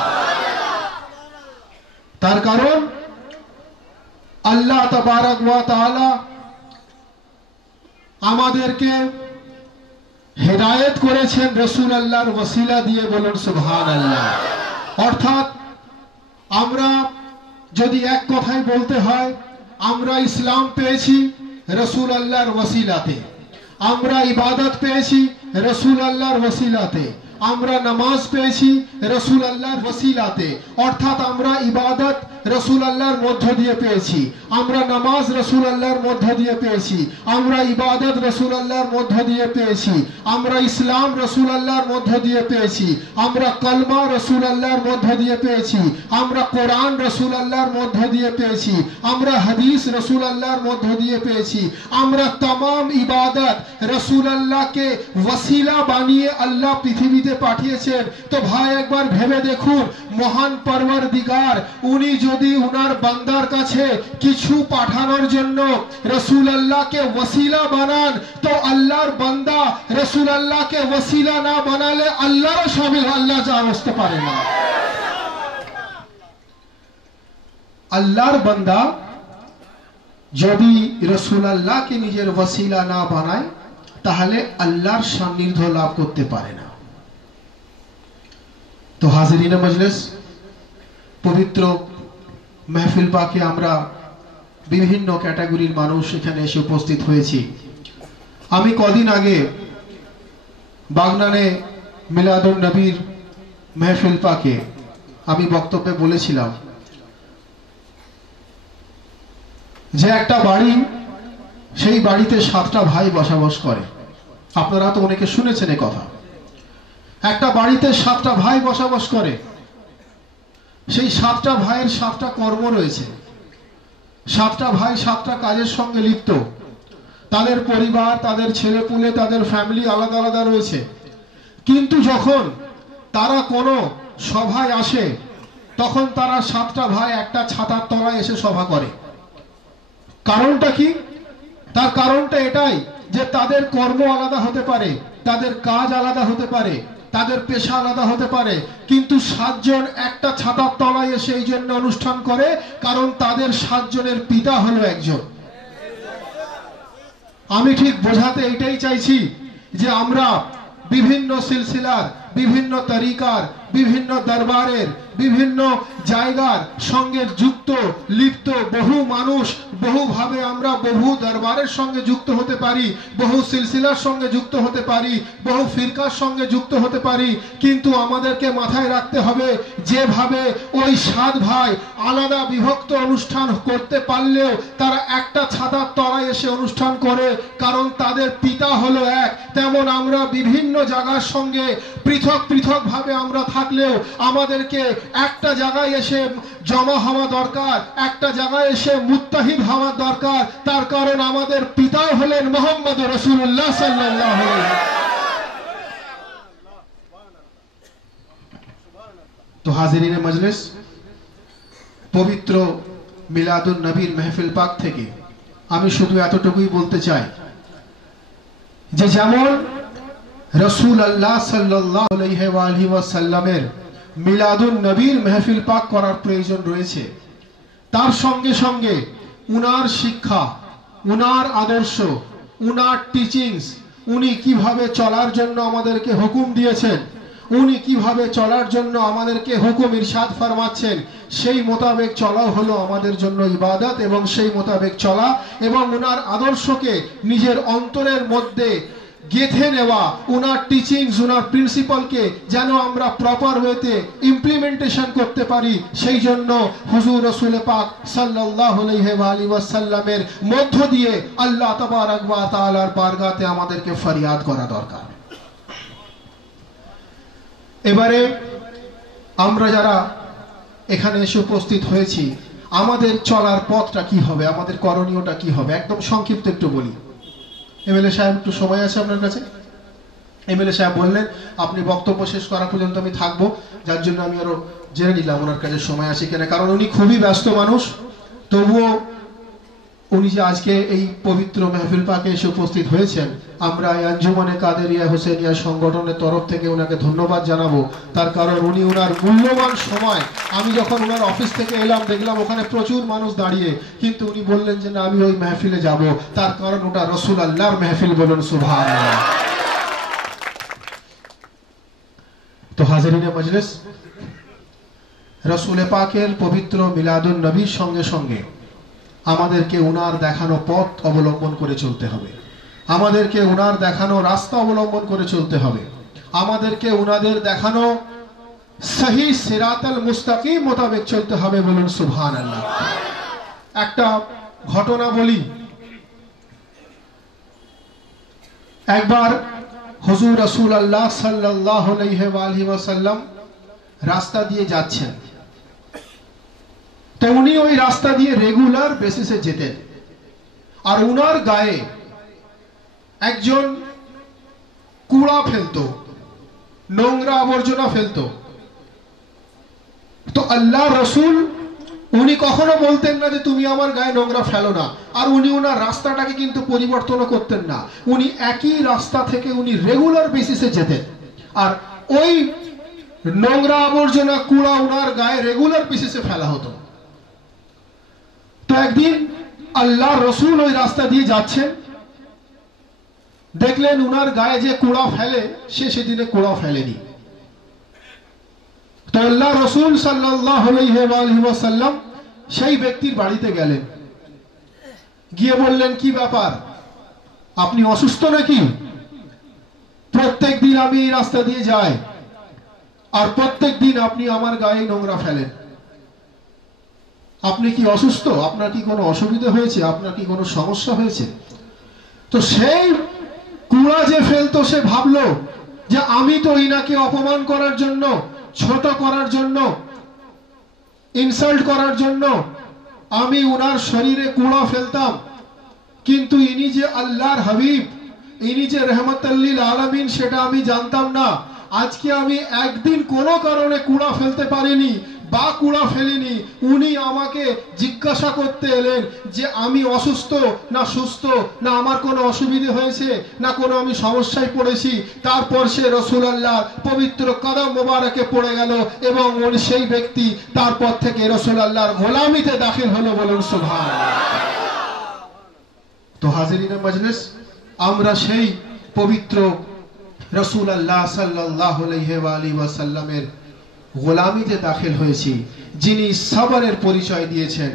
তার কারণ আল্লাহ তাবারক ওয়া তাআলা আমাদেরকে হেদায়েত করেছেন রাসূলুল্লাহর ওসিলা দিয়ে। বলুন সুবহানাল্লাহ। অর্থাৎ আমরা যদি এক কথায় বলতে হয়, আমরা ইসলাম পেয়েছি রাসূলুল্লাহর ওসিলাতে, আমরা ইবাদত পেয়েছি রাসূলুল্লাহর ওসিলাতে, আমরা নামাজ পেয়েছি রাসূলুল্লাহর ওসিলাতে। অর্থাৎ আমরা ইবাদত রাসূলুল্লাহর মধ্য দিয়ে পেয়েছি, আমরা নামাজ রাসূলুল্লাহর মধ্য দিয়ে পেয়েছি, আমরা ইবাদত রাসূলুল্লাহর মধ্য দিয়ে পেয়েছি, আমরা ইসলাম রাসূলুল্লাহর মধ্য দিয়ে পেয়েছি, আমরা কলমা রাসূলুল্লাহর মধ্য দিয়ে পেয়েছি, আমরা কোরআন রাসূলুল্লাহর মধ্য দিয়ে পেয়েছি, আমরা হাদিস রাসূলুল্লাহর মধ্য দিয়ে পেয়েছি। আমরা तमाम ইবাদত রাসূলুল্লাহকে ওসিলা বানিয়ে আল্লাহ পৃথিবীতে পাঠিয়েছেন। তো ভাই একবার ভেবে দেখুন, মহান পরওয়ারদিগার উনি যদি উনার বান্দার কাছে কিছু পাঠানোর জন্য রাসূলুল্লাহকে ওসিলা বানান, তো আল্লাহর বান্দা রাসূলুল্লাহকে ওসিলা না বানালে আল্লাহর শামিল আল্লাহ যা বুঝতে পারে না। আল্লাহর বান্দা যদি রাসূলুল্লাহকে নিজের ওসিলা না বানায় তাহলে আল্লাহর সান্নিধ্য লাভ করতে পারে না। তো হাজিরিনে মজলিস, পবিত্র महफिल पाके আমরা বিভিন্ন ক্যাটাগরির মানুষ এখানে এসে উপস্থিত হয়েছি। আমি কদিন আগে বাগনানে মিলাদুন নবীর महफिल পাকে আমি বক্তব্যে বলেছিলাম যে একটা বাড়ি, সেই বাড়িতে 7টা ভাই বসবাস করে। আপনারা তো অনেকে শুনেছেন এই কথা। একটা বাড়িতে 7টা ভাই বসবাস করে, সেই 7টা ভাইয়ের 7টা কর্ম রয়েছে। 7টা ভাই 7টা কাজের সঙ্গে লিপ্ত। তাদের পরিবার, তাদের ছেলেপুলে, তাদের ফ্যামিলি আলাদা আলাদা রয়েছে। কিন্তু যখন তারা কোনো সভায় আসে তখন তারা 7টা ভাই একটা ছাতার তলায় এসে সভা করে। কারণটা কি? তার কারণটা এটাই যে তাদের কর্ম আলাদা হতে পারে, তাদের কাজ আলাদা হতে পারে, তাদের পেশা আলাদা হতে পারে, কিন্তু 7 জন একটা ছাতার তলায় এসে এই জন্য অনুষ্ঠান করে কারণ তাদের 7 জনের পিতা হলো একজন। আমি ঠিক বোঝাতে এটাই চাইছি যে আমরা বিভিন্ন সিলসিলার, বিভিন্ন তরিকার, বিভিন্ন দরবারের, বিভিন্ন জায়গার সঙ্গে যুক্ত লিপ্ত বহু মানুষ, বহুভাবে আমরা বহু দরবারের সঙ্গে যুক্ত হতে পারি, বহু সিলসিলার সঙ্গে যুক্ত হতে পারি, বহু ফিরকার সঙ্গে যুক্ত হতে পারি। কিন্তু আমাদেরকে মাথায় রাখতে হবে যেভাবে ওই 7 ভাই আলাদা বিভক্ত অনুষ্ঠান করতে পারলেও তারা একটা ছাতার তলায় এসে অনুষ্ঠান করে কারণ তাদের পিতা হলো এক, তেমন আমরা বিভিন্ন জায়গার সঙ্গে পৃথক পৃথক ভাবে আমরা থাকলেও আমাদেরকে একটা জায়গায় এসে জমা হওয়া দরকার, একটা জায়গায় এসে মুত্তাহিদ হওয়া দরকার। তার কারণ আমাদের পিতা হলেন মুহাম্মদ রাসূলুল্লাহ সাল্লাল্লাহু আলাইহি ওয়াসাল্লাম। তো হাজিরিনে মজলিস, পবিত্র মিলাদুন নবীর महफिल পাক থেকে আমি শুধু এতটুকুই বলতে চাই যে যেমন রাসূলুল্লাহ সাল্লাল্লাহু আলাইহি ওয়াসাল্লামের মিলাদুন নবীর महफिल পাক করার প্রয়োজন রয়েছে, তার সঙ্গে সঙ্গে উনার শিক্ষা, উনার আদর্শ, উনার টিচিংস, উনি কিভাবে চলার জন্য আমাদেরকে হুকুম দিয়েছেন, উনি কিভাবে চলার জন্য আমাদেরকে হুকুম ইরশাদ ফরমাচ্ছেন, সেই মোতাবেক চলা হলো আমাদের জন্য ইবাদত, এবং সেই মোতাবেক চলা এবং উনার আদর্শকে নিজের অন্তরের মধ্যে গেঁথে নেওয়া, উনার টিচিংস, উনার প্রিন্সিপালকে যেন আমরা প্রপার ওয়েতে ইমপ্লিমেন্টেশন করতে পারি, সেই জন্য হুজুর রাসূল পাক সাল্লাল্লাহু আলাইহি ওয়াসাল্লামের মধ্য দিয়ে আল্লাহ তাবারক ওয়া তাআলার বারগাতে আমাদেরকে ফরিয়াদ করা দরকার। এবারে আমরা যারা এখানে এসে উপস্থিত হয়েছি, আমাদের চলার পথটা কি হবে, আমাদের করণীয়টা কি হবে, একদম সংক্ষিপ্ত একটু বলি। এমএলএ সাহেব একটু সময় আছে আপনার কাছে? এমএলএ সাহেব বললেন আপনি বক্তব্য শেষ করা পর্যন্ত আমি থাকবো, যার জন্য আমি আরো জেনে নিলাম ওনার কাছে সময় আছে কিনা, কারণ উনি খুবই ব্যস্ত মানুষ। তবুও উনি যে আজকে এই পবিত্র মেহফিল পাকে এসে উপস্থিত হয়েছেন, আমরা এই আঞ্জুমানে কাদেরিয়া হুসেনিয়া সংগঠনের তরফ থেকে ওনাকে ধন্যবাদ জানাবো। তার কারণ উনি ওনার মূল্যবান সময়, আমি যখন ওনার অফিস থেকে এলাম দেখলাম ওখানে প্রচুর মানুষ দাঁড়িয়ে, কিন্তু উনি বললেন যে না আমি ওই মেহফিলে যাব, তার কারণ ওটা রাসূল আল্লাহর মেহফিল, বলুন সুবহানাল্লাহ। তো হাজিরিনে মজলিস, রাসূল পাকের পবিত্র মিলাদুন নবীর সঙ্গে সঙ্গে আমাদেরকে উনার দেখানো পথ অবলম্বন করে চলতে হবে, আমাদেরকে উনার দেখানো রাস্তা অবলম্বন করে চলতে হবে, আমাদেরকে উনাদের দেখানো সহি সিরাতাল মুস্তাকিম মোতাবেক চলতে হবে, বলুন সুবহানাল্লাহ। একটা ঘটনা বলি। একবার হুজুর রাসূলুল্লাহ সাল্লাল্লাহু আলাইহি ওয়াসাল্লাম রাস্তা দিয়ে যাচ্ছেন, তো উনি ওই রাস্তা দিয়ে রেগুলার বেসিসে যেতেন, আর উনার গায়ে একজন কুড়া ফেলতো, নোংরা আবর্জনা ফেলতো। তো আল্লাহ রসুল উনি কখনো বলতেন না যে তুমি আমার গায়ে নোংরা ফেলো না, আর উনি ওনার রাস্তাটাকে কিন্তু পরিবর্তনও করতেন না, উনি একই রাস্তা থেকে উনি রেগুলার বেসিসে যেতেন, আর ওই নোংরা আবর্জনা কুড়া ওনার গায়ে রেগুলার বেসিসে ফেলা হতো। তো একদিন আল্লাহ রসুল ওই রাস্তা দিয়ে যাচ্ছেন, দেখলেন উনার গায়ে যে কুড়া ফেলে সে সেদিনে কুড়া ফেলেনি। তো আল্লাহ রসুল সাল্লাল্লাহু আলাইহি ওয়াসাল্লাম সেই ব্যক্তির বাড়িতে গেলেন, গিয়ে বললেন কি ব্যাপার, আপনি অসুস্থ নাকি? প্রত্যেক দিন আমি এই রাস্তা দিয়ে যাই, আর প্রত্যেক দিন আপনি আমার গায়ে নোংরা ফেলেন, আপনি কি অসুস্থ? আপনার কি কোনো অসুবিধা হয়েছে? আপনার কি কোনো সমস্যা হয়েছে? তো সেই কুড়া যে ফেলতো সে ভাবলো যে আমি তো ইনাকে অপমান করার জন্য, ছোট করার জন্য, ইনসাল্ট করার জন্য আমি উনার শরীরে কুড়া ফেলতাম, কিন্তু ইনি যে আল্লাহর হাবিব, ইনি যে রহমতুল লিল আলামিন সেটা আমি জানতাম না। আজকে আমি একদিন কোনো কারণে কুড়া ফেলতে পারিনি বা কুড়া ফেলিনি, উনি আমাকে জিজ্ঞাসা করতে এলেন যে আমি অসুস্থ না সুস্থ, না আমার কোনো অসুবিধা হয়েছে, না কোনো আমি সমস্যায় পড়েছি। তারপর সে রাসূলুল্লাহ পবিত্র কদম মোবারকে পড়ে গেল এবং উনি সেই ব্যক্তি তারপর থেকে রাসূলুল্লাহর গোলামিতে দাখিল হলো, বলুন সুবহানাল্লাহ। তো হাজিরিনে মজলিস, আমরা সেই পবিত্র রাসূলুল্লাহ সাল্লাল্লাহু আলাইহি ওয়াসাল্লামের গোলামিতে দাখিল হয়েছি, যিনি সবরের পরিচয় দিয়েছেন,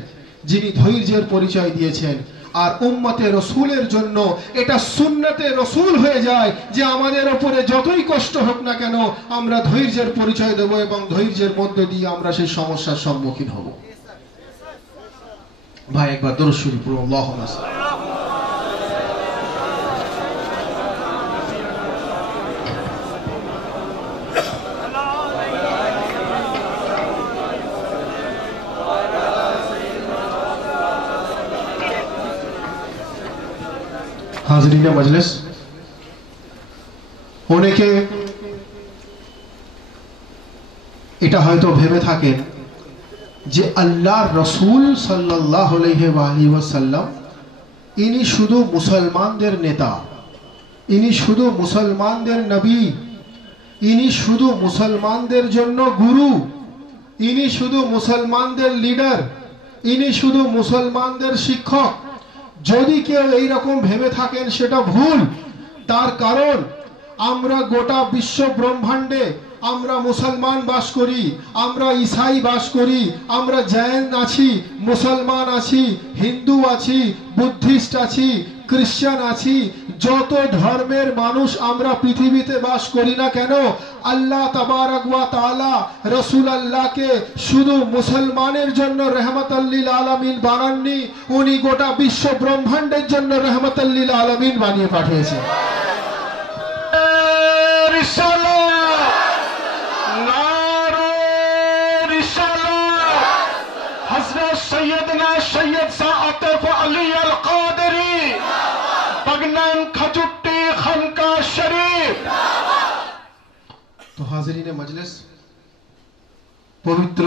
যিনি ধৈর্যের পরিচয় দিয়েছেন। আর উম্মতে রসুলের জন্য এটা সুন্নতে রসুল হয়ে যায় যে আমাদের উপরে যতই কষ্ট হোক না কেন আমরা ধৈর্যের পরিচয় দেব এবং ধৈর্যের মধ্য দিয়ে আমরা সেই সমস্যার সম্মুখীন হব। ভাই একবার দরুদ শরীফ পড়ুন, আল্লাহুম্মা সাল্লি। হাজরিনে মজলিস, অনেকে এটা হয়তো ভেবে থাকেন যে আল্লাহর রসুল সাল্লাল্লাহু আলাইহি ওয়াসাল্লাম ইনি শুধু মুসলমানদের নেতা, ইনি শুধু মুসলমানদের নবী, ইনি শুধু মুসলমানদের জন্য গুরু, ইনি শুধু মুসলমানদের লিডার, ইনি শুধু মুসলমানদের শিক্ষক। যদি কেউ এইরকম ভেবে থাকেন সেটা ভুল। তার কারণ আমরা গোটা বিশ্ব ব্রহ্মাণ্ডে আমরা মুসলমান বাস করি, আমরা ঈসাই বাস করি, আমরা জৈন আছি, মুসলমান আছি, হিন্দু আছি, বুদ্ধিস্ট আছি, খ্রিস্টান আছি, যত ধর্মের মানুষ আমরা পৃথিবীতে বাস করি না কেন, আল্লাহ তাবারক ওয়া তাআলা রাসূলুল্লাহকে শুধু মুসলমানের জন্য রহমতুল লিল আলামিন বানাননি, উনি গোটা বিশ্ব ব্রহ্মাণ্ডের জন্য রহমতুল লিল আলামিন বানিয়ে পাঠিয়েছেন। हज़रत सैयदना सैयद सा आतिफ अली अल कादरी बगनन खजुट्टी खानका शरीफ। तो हाज़रीन मजलिस, पवित्र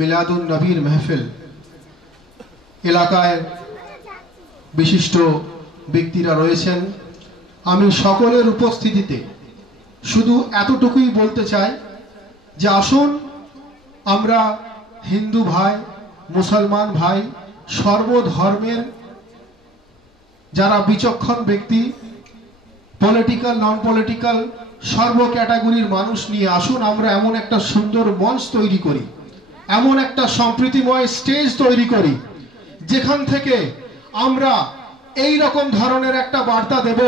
मिलादुन नबीर महफिल এলাকায় বিশিষ্ট ব্যক্তিরা রয়েছেন। আমি সকলের উপস্থিতিতে শুধু এতটুকুই বলতে চাই যে আসুন আমরা হিন্দু ভাই, মুসলমান ভাই, সর্বধর্মের যারা বিচক্ষণ ব্যক্তি, পলিটিক্যাল নন পলিটিক্যাল সর্ব ক্যাটাগরির মানুষ নিয়ে আসুন আমরা এমন একটা সুন্দর মঞ্চ তৈরি করি, এমন একটা সম্প্রীতিময় স্টেজ তৈরি করি যেখান থেকে আমরা এই রকম ধরনের একটা বার্তা দেব।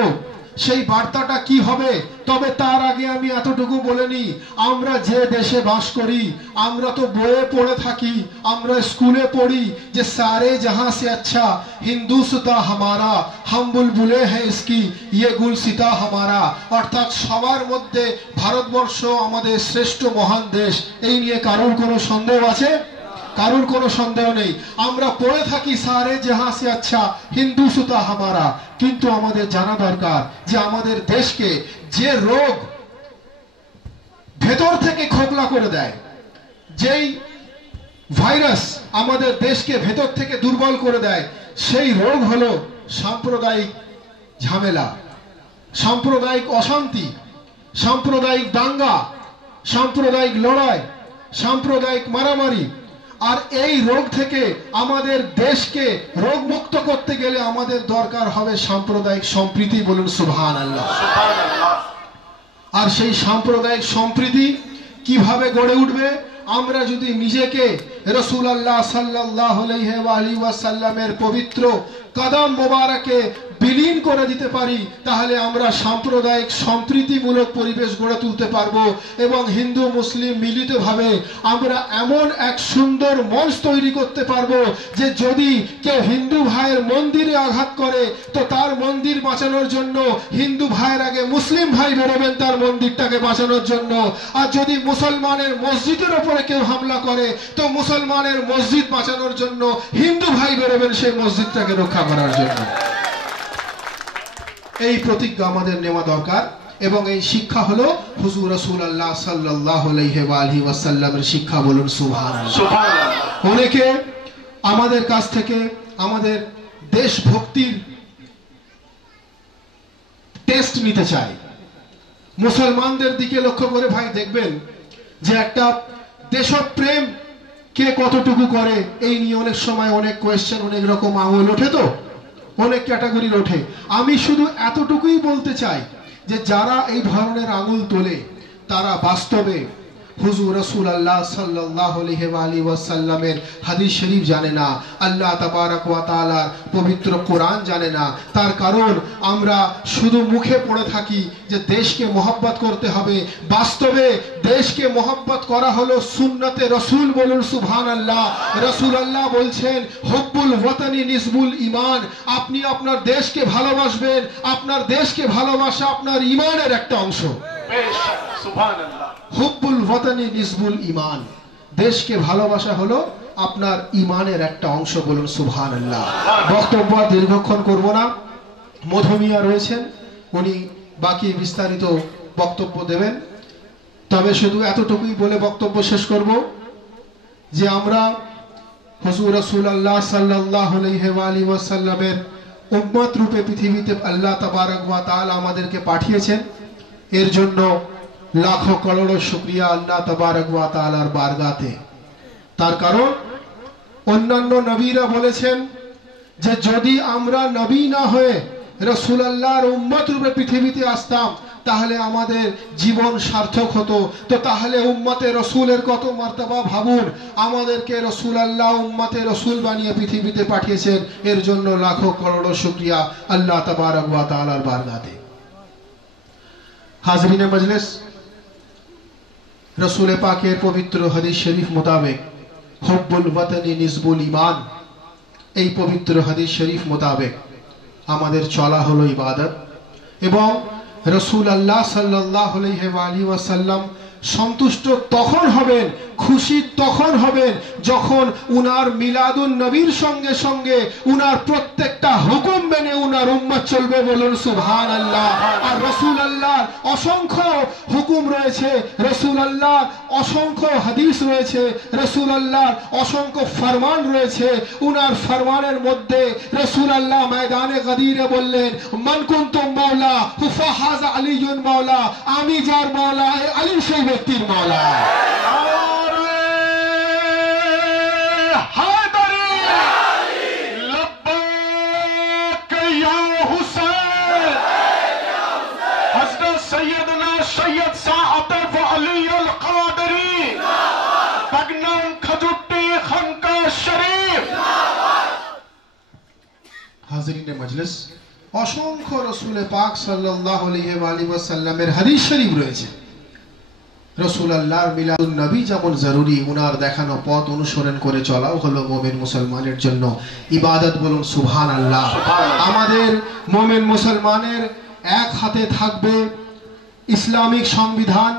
সেই বার্তাটা কি হবে? তবে তার আগে আমি এতটুকু বলে নিই, আমরা যে দেশে বাস করি, আমরা তো বইয়ে পড়ে থাকি, আমরা স্কুলে পড়ি যে সারে জাহাঁ সে আচ্ছা হিন্দুস্তা হামারা, হাম বুলবুলে হ্যাঁ ইসকি ইয়ে গুলসিতা হামারা, অর্থাৎ সবার মধ্যে ভারতবর্ষ আমাদের শ্রেষ্ঠ মহান দেশ। এই নিয়ে কারোর কোনো সন্দেহ আছে? কারোর কোনো সন্দেহ নেই। আমরা পড়ে থাকি সারে জাহাঁ সে আচ্ছা হিন্দুস্তা হামারা, কিন্তু আমাদের জানা দরকার যে আমাদের দেশকে যে রোগ ভেতর থেকে খোকলা করে দেয়, যেই ভাইরাস আমাদের দেশকে ভেতর থেকে দুর্বল করে দেয়, সেই রোগ হলো সাম্প্রদায়িক ঝামেলা, সাম্প্রদায়িক অশান্তি, সাম্প্রদায়িক দাঙ্গা, সাম্প্রদায়িক লড়াই, সাম্প্রদায়িক মারামারি। আর এই রোগ থেকে আমাদের দেশকে রোগ মুক্ত করতে গেলে আমাদের দরকার হবে সাম্প্রদায়িক সম্প্রীতি। বলুন সুবহানাল্লাহ। আর সেই সাম্প্রদায়িক সম্প্রীতি কিভাবে গড়ে উঠবে? আমরা যদি নিজেকে রাসূলুল্লাহ সাল্লাল্লাহু আলাইহি ওয়াসাল্লামের পবিত্র কদম মোবারকে বিলীন করে দিতে পারি, তাহলে আমরা সাম্প্রদায়িক সম্প্রীতিমূলক পরিবেশ গড়ে তুলতে পারবো এবং হিন্দু মুসলিম মিলিতভাবে আমরা এমন এক সুন্দর মঞ্চ তৈরি করতে পারবো যে যদি কেউ হিন্দু ভাইয়ের মন্দিরে আঘাত করে তো তার মন্দির বাঁচানোর জন্য হিন্দু ভাইয়ের আগে মুসলিম ভাই বেরোবেন তার মন্দিরটাকে বাঁচানোর জন্য। আর যদি মুসলমানের মসজিদের ওপরে কেউ হামলা করে তো মুসলমানের মসজিদ বাঁচানোর জন্য হিন্দু ভাই বেরোবেন সেই মসজিদটাকে রক্ষা করার জন্য। এই প্রতিজ্ঞা আমাদের নেওয়া দরকার এবং এই শিক্ষা হলো হুজুর রাসূলুল্লাহ সাল্লাল্লাহু আলাইহি ওয়াসাল্লামের শিক্ষা। বলুন সুবহানাল্লাহ। অনেকে আমাদের কাছ থেকে আমাদের দেশভক্তির টেস্ট নিতে চায়। মুসলমানদের দিকে লক্ষ্য করে ভাই দেখবেন যে একটা দেশপ্রেম কে কতটুকু করে এই নিয়ে অনেক সময় অনেক কোয়েশ্চেন, অনেক রকম আঙুল ওঠে, তো অনেক ক্যাটাগরির ওঠে। আমি শুধু এতটুকুই বলতে চাই যে যারা এই ধরনের আঙুল তোলে তারা বাস্তবে হুজুর রাসূলুল্লাহ সাল্লাল্লাহু আলাইহি ওয়াসাল্লামের হাদিস শরীফ জানে না, আল্লাহ তাবারক ওয়া তাআলার পবিত্র কোরআন জানে না। তার কারণ আমরা শুধু মুখে পড়ে থাকি যে দেশকে মহব্বত করতে হবে, বাস্তবে দেশকে মহব্বত করা হলো সুন্নতে রাসূল। বলুন সুবহানাল্লাহ। রাসূলুল্লাহ বলছেন হুব্বুল ওয়াতানি নিসবুল ঈমান, আপনি আপনার দেশকে ভালোবাসবেন, আপনার দেশকে ভালোবাসা আপনার ঈমানের একটা অংশ। সুবহানাল্লাহ। হুব্বুল ওয়াতানি নিসবুল ঈমান, দেশকে ভালোবাসা হলো আপনার ঈমানের একটা অংশ। বলুন সুবহানাল্লাহ। বক্তব্য দীর্ঘক্ষণ করব না, মধুমিয়া রয়েছেন, উনি বাকি বিস্তারিত বক্তব্য দেবেন। তবে শুধু এতটুকুই বলে বক্তব্য শেষ করব যে আমরা হুজুর রাসূলুল্লাহ সাল্লাল্লাহু আলাইহি ওয়াসাল্লামের উম্মত রূপে পৃথিবীতে আল্লাহ তাবারক ওয়া তাআলা আমাদেরকে পাঠিয়েছেন। এর জন্য লাখো করোড় শুকরিয়া আল্লাহ তাবারক ওয়া তাআলার বারগাতে। তার কারণ অন্যান্য নবীরা বলেছেন যে যদি আমরা নবী না হয়ে রাসূলুল্লাহর উম্মত রূপে পৃথিবীতে আসতাম তাহলে আমাদের জীবন সার্থক হতো। তো তাহলে উম্মতে রসুলের কত মর্তবা ভাবুন। আমাদেরকে রসুল আল্লাহ উম্মতে রসুল বানিয়ে পৃথিবীতে পাঠিয়েছেন, এর জন্য লাখো করোড় শুকরিয়া আল্লাহ তাবারক ওয়া তাআলার বারগাতে। হাজরিনে মজলিস, রসুল পাকের পবিত্র হাদিস শরীফ মোতাবেক হুব্বুল ওয়াতানি নিসবুল ঈমান, এই পবিত্র হাদিস শরীফ মোতাবেক আমাদের চলা হলো ইবাদত। এবং রসুল আল্লাহ সাল্লাল্লাহু আলাইহি ওয়াসাল্লাম সন্তুষ্ট তখন হবেন, খুশি তখন হবেন যখন উনার মিলাদুন নবীর সঙ্গে সঙ্গে উনার প্রত্যেকটা হুকুম মেনে উনার উম্মত চলবে। বলুন সুবহানাল্লাহ। আর রসুল আল্লাহর অসংখ্য হুকুম রয়েছে, রসুল আল্লাহর অসংখ্য হাদিস রয়েছে, রসুল আল্লাহর অসংখ্য ফরমান রয়েছে। উনার ফরমানের মধ্যে রসুল আল্লাহ ময়দানে গদিরে বললেন, মান কুনতুম মাওলা ফাহাযা আলীয়ুন মাওলা, আমি যার মাওলা আলী সেই ব্যক্তির মাওলা। হাজরিনে মজলিস, অসংখ্য রসুল পাক সাল্লাল্লাহু আলাইহি ওয়াসাল্লামের হাদিস শরীফ রয়েছে। রসুল আল্লাহর মিলাদুন নবী যেমন জরুরি, উনার দেখানো পথ অনুসরণ করে চলাও হলো মুমিন মুসলমানের জন্য ইবাদত। বলুন সুবহানাল্লাহ। আমাদের মুমিন মুসলমানের এক হাতে থাকবে ইসলামিক সংবিধান,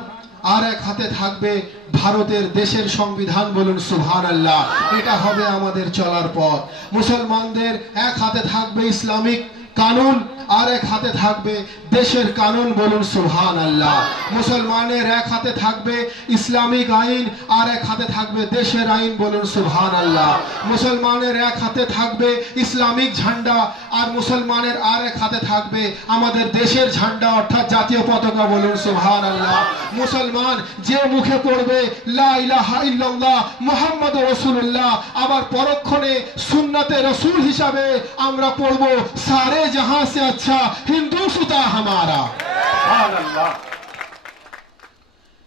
আর এক হাতে থাকবে ভারতের দেশের সংবিধান। বলুন সুবহানাল্লাহ। এটা হবে আমাদের চলার পথ। মুসলমানদের এক হাতে থাকবে ইসলামিক কানুন, আর এক হাতে থাকবে দেশের কানুন। বলুন সুবহানাল্লাহ। মুসলমানের এক হাতে থাকবে ইসলামিক আইন, আর এক হাতে থাকবে দেশের আইন। বলুন সুবহানাল্লাহ। মুসলমানের এক হাতে থাকবে ইসলামিক ঝান্ডা, আর মুসলমানের আর এক হাতে থাকবে আমাদের দেশের ঝান্ডা অর্থাৎ জাতীয় পতাকা। বলুন সুবহানাল্লাহ। মুসলমান যে মুখে পড়বে লা ইলাহা ইল্লাল্লাহ মুহাম্মাদুর রাসূলুল্লাহ, আবার পরক্ষণে সুন্নতে রাসূল হিসাবে আমরা পড়ব সারে जहां से अच्छा हिंदुस्ता हमारा।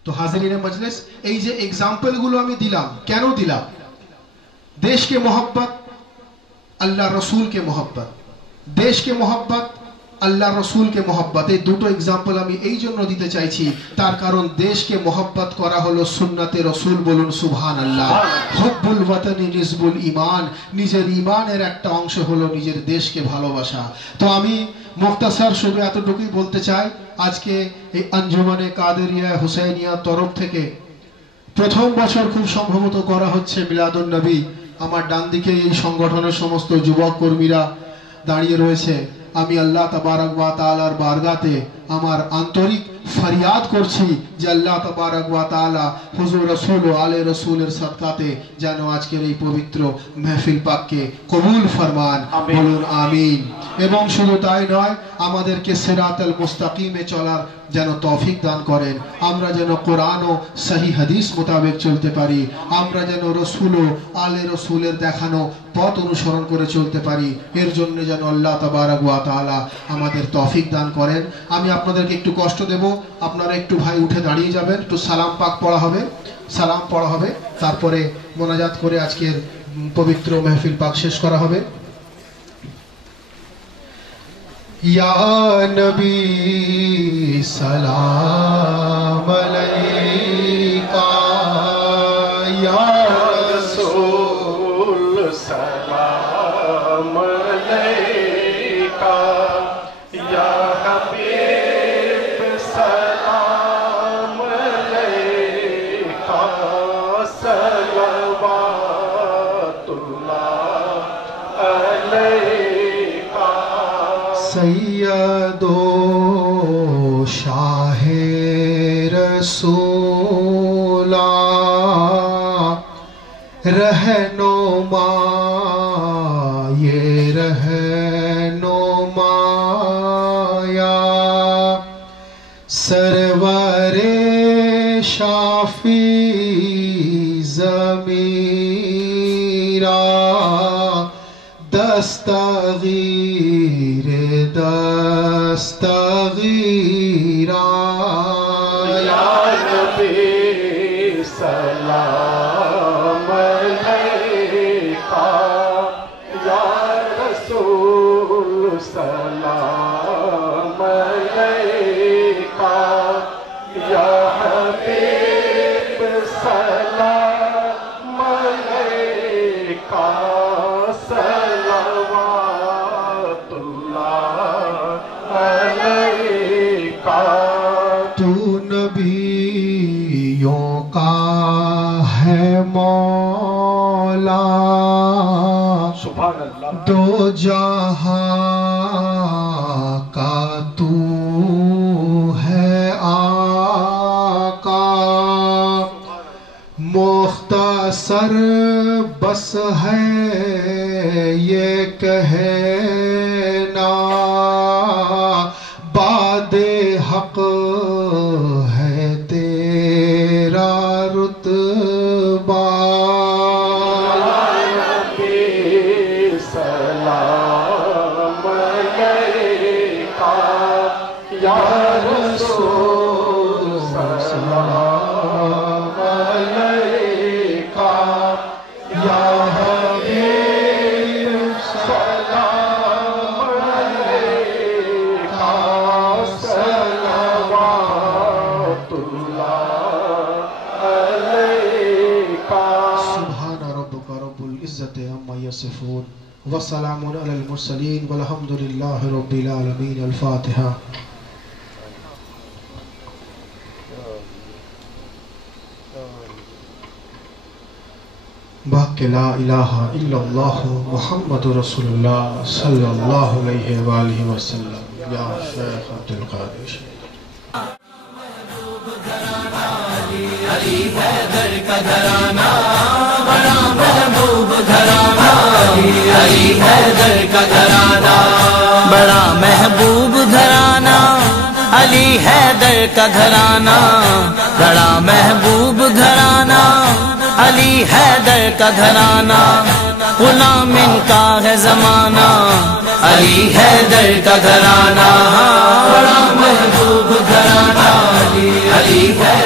तो हाजिरीन मजलिस, এই যে एग्जांपल গুলো আমি দিলাম, কেন দিলাম? देश के मोहब्बत, अल्लाह रसूल के मोहब्बत, देश के मोहब्बत, আল্লাহ রসুলকে মহব্বত, এই দুটো এক্সাম্পল আমি এই জন্য দিতে চাইছি, তার কারণ দেশকে মহব্বত করা হলো সুন্নতে রসুল। বলুন সুবহানাল্লাহ। হুব্বুল ওয়াতানি নিসবুল ঈমান, নিজের ঈমানের একটা অংশ হলো নিজের দেশকে ভালোবাসা। তো আমি মুখতাসার শুধু এতটুকুই বলতে চাই, আজকে এই আঞ্জুমানে কাদেরিয়া হুসাইনিয়া তরফ থেকে প্রথম বছর খুব সম্ভবত করা হচ্ছে মিলাদুন নবী। আমার ডান দিকে এই সংগঠনের সমস্ত যুবক কর্মীরা দাঁড়িয়ে রয়েছে। আমি আল্লাহ তাবারক ওয়া তাআলার বারগাতে আমার আন্তরিক ফরিয়াদ করছি যে আল্লাহ তাবারক ওয়া তাআলা হুজুর রাসূল ও আলে রাসূলের সাদকাতে যেন আজকের এই পবিত্র মাহফিল পাককে কবুল ফরমান। বলুন আমিন। এবং শুধু তাই নয়, আমাদেরকে সিরাতাল মুস্তাকিমে চলার যেন তৌফিক দান করেন, আমরা যেন কোরআন ও সহি হাদিস মোতাবেক চলতে পারি, আমরা যেন রসুল ও আলে রসুলের দেখানো পথ অনুসরণ করে চলতে পারি, এর জন্য যেন আল্লাহ তাবারক ওয়া তাআলা আমাদের তৌফিক দান করেন। আমি আপনাদেরকে একটু কষ্ট দেব, আপনারা একটু ভাই উঠে দাঁড়িয়ে যাবেন, একটু সালাম পাক পড়া হবে, সালাম পড়া হবে, তারপরে মোনাজাত করে আজকের পবিত্র মাহফিল পাক শেষ করা হবে। या नबी सलाम अलैका, या रसूल सलाम अलैका, या हबीब सलाम अलैका, सलवातुल्लाह अलैका। सैयदो शाहे रसूला, रहनुमा ये रहनुमाया, सरवरे शाफी ज़मीरा, दस्तगीर दस्तगीर میرا یا نبی سلام علیکہ یا رسول سلام علیکہ یا حبیب سلام علیکہ صلوات اللہ علیکہ تو نبیوں کا ہے مولا سبحان اللہ دو جہاں کا تو ہے آقا مختصر بس ہے یہ کہنا باد حق ہے تیرا رتبہ سلام علیکہ یا رسول سلام علیکہ یا حبیب سلام علیکہ صلوات اللہ علیکہ سبحان ربک رب العزت عما یصفون وسلام علی المرسلین والحمد للہ رب العالمین الفاتحہ بحق لا الہ الا اللہ محمد رسول اللہ صلی اللہ علیہ وآلہ وسلم یا شیخ عبد القادر علی حیدر کا گھرانہ بڑا محبوب گھرانہ علی حیدر کا گھرانہ بڑا محبوب گھرانہ علی حیدر کا گھرانہ بڑا محبوب گھرانہ علی حیدر کا گھرانہ غلام ان کا ہے زمانہ علی حیدر کا گھرانہ بڑا محبوب گھرانہ علی حیدر